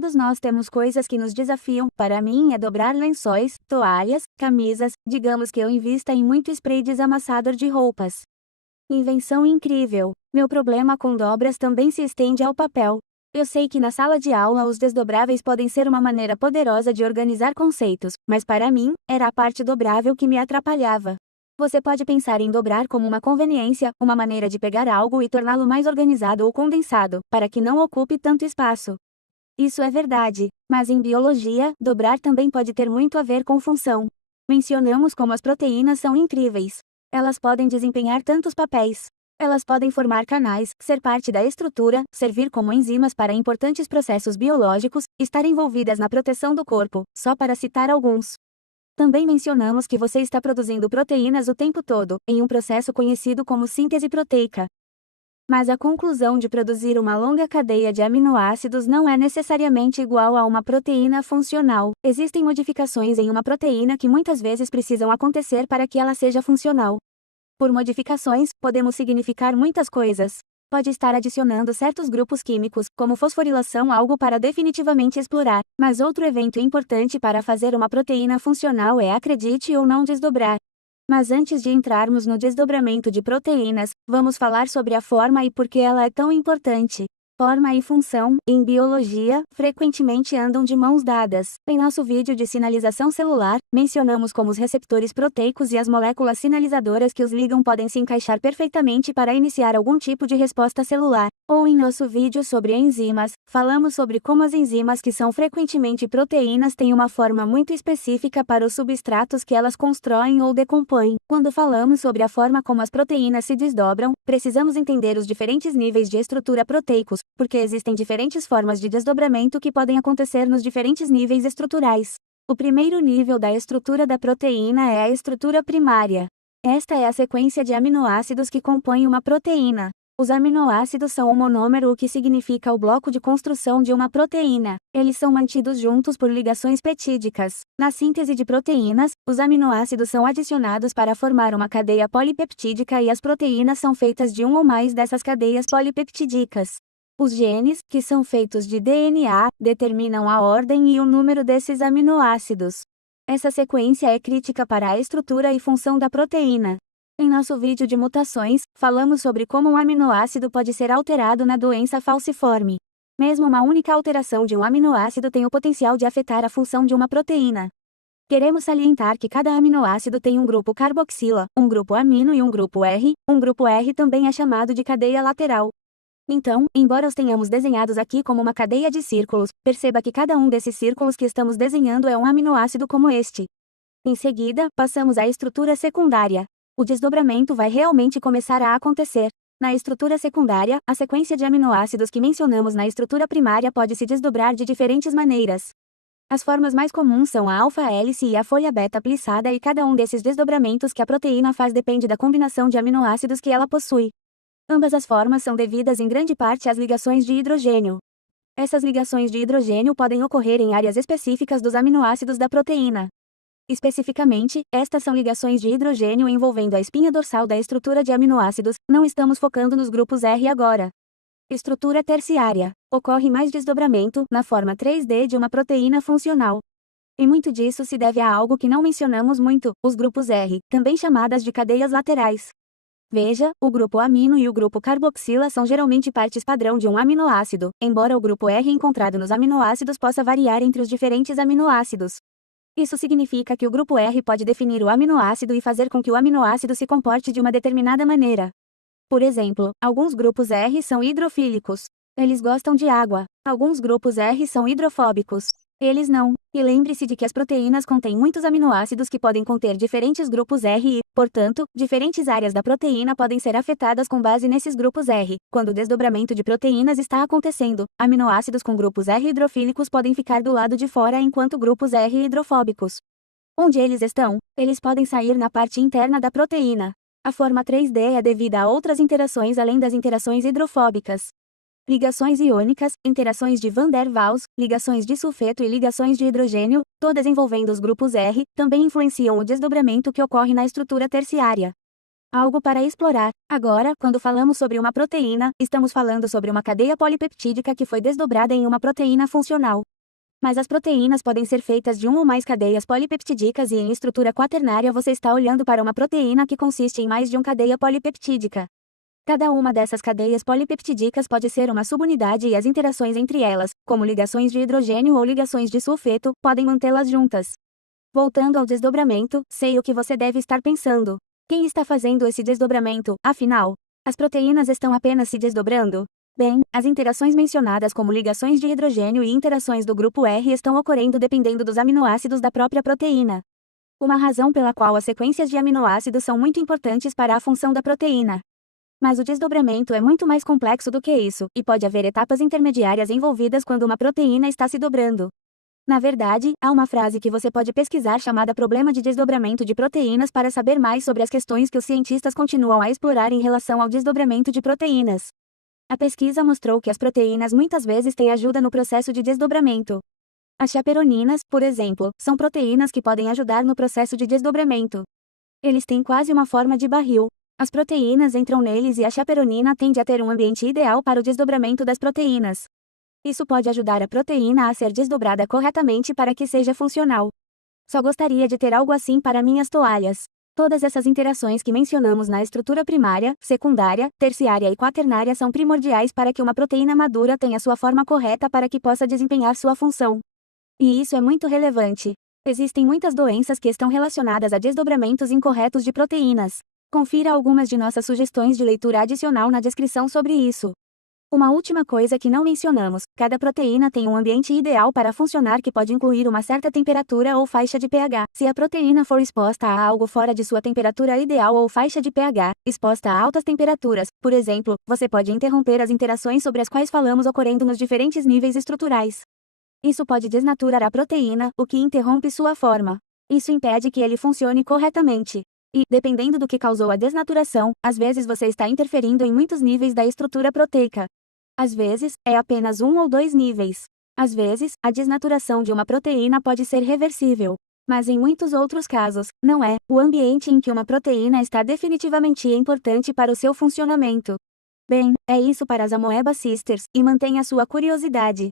Todos nós temos coisas que nos desafiam. Para mim é dobrar lençóis, toalhas, camisas. Digamos que eu invista em muito spray desamassador de roupas. Invenção incrível. Meu problema com dobras também se estende ao papel. Eu sei que na sala de aula os desdobráveis podem ser uma maneira poderosa de organizar conceitos, mas para mim, era a parte dobrável que me atrapalhava. Você pode pensar em dobrar como uma conveniência, uma maneira de pegar algo e torná-lo mais organizado ou condensado, para que não ocupe tanto espaço. Isso é verdade, mas em biologia, dobrar também pode ter muito a ver com função. Mencionamos como as proteínas são incríveis. Elas podem desempenhar tantos papéis. Elas podem formar canais, ser parte da estrutura, servir como enzimas para importantes processos biológicos, estar envolvidas na proteção do corpo, só para citar alguns. Também mencionamos que você está produzindo proteínas o tempo todo, em um processo conhecido como síntese proteica. Mas a conclusão de produzir uma longa cadeia de aminoácidos não é necessariamente igual a uma proteína funcional. Existem modificações em uma proteína que muitas vezes precisam acontecer para que ela seja funcional. Por modificações, podemos significar muitas coisas. Pode estar adicionando certos grupos químicos, como fosforilação, algo para definitivamente explorar, mas outro evento importante para fazer uma proteína funcional é, acredite ou não, desdobrar. Mas antes de entrarmos no desdobramento de proteínas, vamos falar sobre a forma e por que ela é tão importante. Forma e função, em biologia, frequentemente andam de mãos dadas. Em nosso vídeo de sinalização celular, mencionamos como os receptores proteicos e as moléculas sinalizadoras que os ligam podem se encaixar perfeitamente para iniciar algum tipo de resposta celular. Ou em nosso vídeo sobre enzimas, falamos sobre como as enzimas que são frequentemente proteínas têm uma forma muito específica para os substratos que elas constroem ou decompõem. Quando falamos sobre a forma como as proteínas se desdobram, precisamos entender os diferentes níveis de estrutura proteicos, porque existem diferentes formas de desdobramento que podem acontecer nos diferentes níveis estruturais. O primeiro nível da estrutura da proteína é a estrutura primária. Esta é a sequência de aminoácidos que compõem uma proteína. Os aminoácidos são o monômero, o que significa o bloco de construção de uma proteína. Eles são mantidos juntos por ligações peptídicas. Na síntese de proteínas, os aminoácidos são adicionados para formar uma cadeia polipeptídica e as proteínas são feitas de um ou mais dessas cadeias polipeptídicas. Os genes, que são feitos de DNA, determinam a ordem e o número desses aminoácidos. Essa sequência é crítica para a estrutura e função da proteína. Em nosso vídeo de mutações, falamos sobre como um aminoácido pode ser alterado na doença falciforme. Mesmo uma única alteração de um aminoácido tem o potencial de afetar a função de uma proteína. Queremos salientar que cada aminoácido tem um grupo carboxila, um grupo amino e um grupo R. Um grupo R também é chamado de cadeia lateral. Então, embora os tenhamos desenhados aqui como uma cadeia de círculos, perceba que cada um desses círculos que estamos desenhando é um aminoácido como este. Em seguida, passamos à estrutura secundária. O desdobramento vai realmente começar a acontecer. Na estrutura secundária, a sequência de aminoácidos que mencionamos na estrutura primária pode se desdobrar de diferentes maneiras. As formas mais comuns são a alfa-hélice e a folha beta plissada, e cada um desses desdobramentos que a proteína faz depende da combinação de aminoácidos que ela possui. Ambas as formas são devidas em grande parte às ligações de hidrogênio. Essas ligações de hidrogênio podem ocorrer em áreas específicas dos aminoácidos da proteína. Especificamente, estas são ligações de hidrogênio envolvendo a espinha dorsal da estrutura de aminoácidos. Não estamos focando nos grupos R agora. Estrutura terciária. Ocorre mais desdobramento, na forma 3D de uma proteína funcional. E muito disso se deve a algo que não mencionamos muito, os grupos R, também chamadas de cadeias laterais. Veja, o grupo amino e o grupo carboxila são geralmente partes padrão de um aminoácido, embora o grupo R encontrado nos aminoácidos possa variar entre os diferentes aminoácidos. Isso significa que o grupo R pode definir o aminoácido e fazer com que o aminoácido se comporte de uma determinada maneira. Por exemplo, alguns grupos R são hidrofílicos. Eles gostam de água. Alguns grupos R são hidrofóbicos. Eles não. E lembre-se de que as proteínas contêm muitos aminoácidos que podem conter diferentes grupos R e, portanto, diferentes áreas da proteína podem ser afetadas com base nesses grupos R. Quando o desdobramento de proteínas está acontecendo, aminoácidos com grupos R hidrofílicos podem ficar do lado de fora enquanto grupos R hidrofóbicos. Onde eles estão? Eles podem sair na parte interna da proteína. A forma 3D é devida a outras interações além das interações hidrofóbicas. Ligações iônicas, interações de Van der Waals, ligações de sulfeto e ligações de hidrogênio, todas envolvendo os grupos R, também influenciam o desdobramento que ocorre na estrutura terciária. Algo para explorar. Agora, quando falamos sobre uma proteína, estamos falando sobre uma cadeia polipeptídica que foi desdobrada em uma proteína funcional. Mas as proteínas podem ser feitas de uma ou mais cadeias polipeptídicas e em estrutura quaternária você está olhando para uma proteína que consiste em mais de uma cadeia polipeptídica. Cada uma dessas cadeias polipeptídicas pode ser uma subunidade e as interações entre elas, como ligações de hidrogênio ou ligações de sulfeto, podem mantê-las juntas. Voltando ao desdobramento, sei o que você deve estar pensando. Quem está fazendo esse desdobramento, afinal? As proteínas estão apenas se desdobrando? Bem, as interações mencionadas como ligações de hidrogênio e interações do grupo R estão ocorrendo dependendo dos aminoácidos da própria proteína. Uma razão pela qual as sequências de aminoácidos são muito importantes para a função da proteína. Mas o desdobramento é muito mais complexo do que isso, e pode haver etapas intermediárias envolvidas quando uma proteína está se dobrando. Na verdade, há uma frase que você pode pesquisar chamada problema de desdobramento de proteínas para saber mais sobre as questões que os cientistas continuam a explorar em relação ao desdobramento de proteínas. A pesquisa mostrou que as proteínas muitas vezes têm ajuda no processo de desdobramento. As chaperoninas, por exemplo, são proteínas que podem ajudar no processo de desdobramento. Eles têm quase uma forma de barril. As proteínas entram neles e a chaperonina tende a ter um ambiente ideal para o desdobramento das proteínas. Isso pode ajudar a proteína a ser desdobrada corretamente para que seja funcional. Só gostaria de ter algo assim para minhas toalhas. Todas essas interações que mencionamos na estrutura primária, secundária, terciária e quaternária são primordiais para que uma proteína madura tenha sua forma correta para que possa desempenhar sua função. E isso é muito relevante. Existem muitas doenças que estão relacionadas a desdobramentos incorretos de proteínas. Confira algumas de nossas sugestões de leitura adicional na descrição sobre isso. Uma última coisa que não mencionamos: cada proteína tem um ambiente ideal para funcionar que pode incluir uma certa temperatura ou faixa de pH. Se a proteína for exposta a algo fora de sua temperatura ideal ou faixa de pH, exposta a altas temperaturas, por exemplo, você pode interromper as interações sobre as quais falamos ocorrendo nos diferentes níveis estruturais. Isso pode desnaturar a proteína, o que interrompe sua forma. Isso impede que ele funcione corretamente. E, dependendo do que causou a desnaturação, às vezes você está interferindo em muitos níveis da estrutura proteica. Às vezes, é apenas um ou dois níveis. Às vezes, a desnaturação de uma proteína pode ser reversível. Mas em muitos outros casos, não é. O ambiente em que uma proteína está definitivamente importante para o seu funcionamento. Bem, é isso para as Amoeba Sisters, e mantenha sua curiosidade.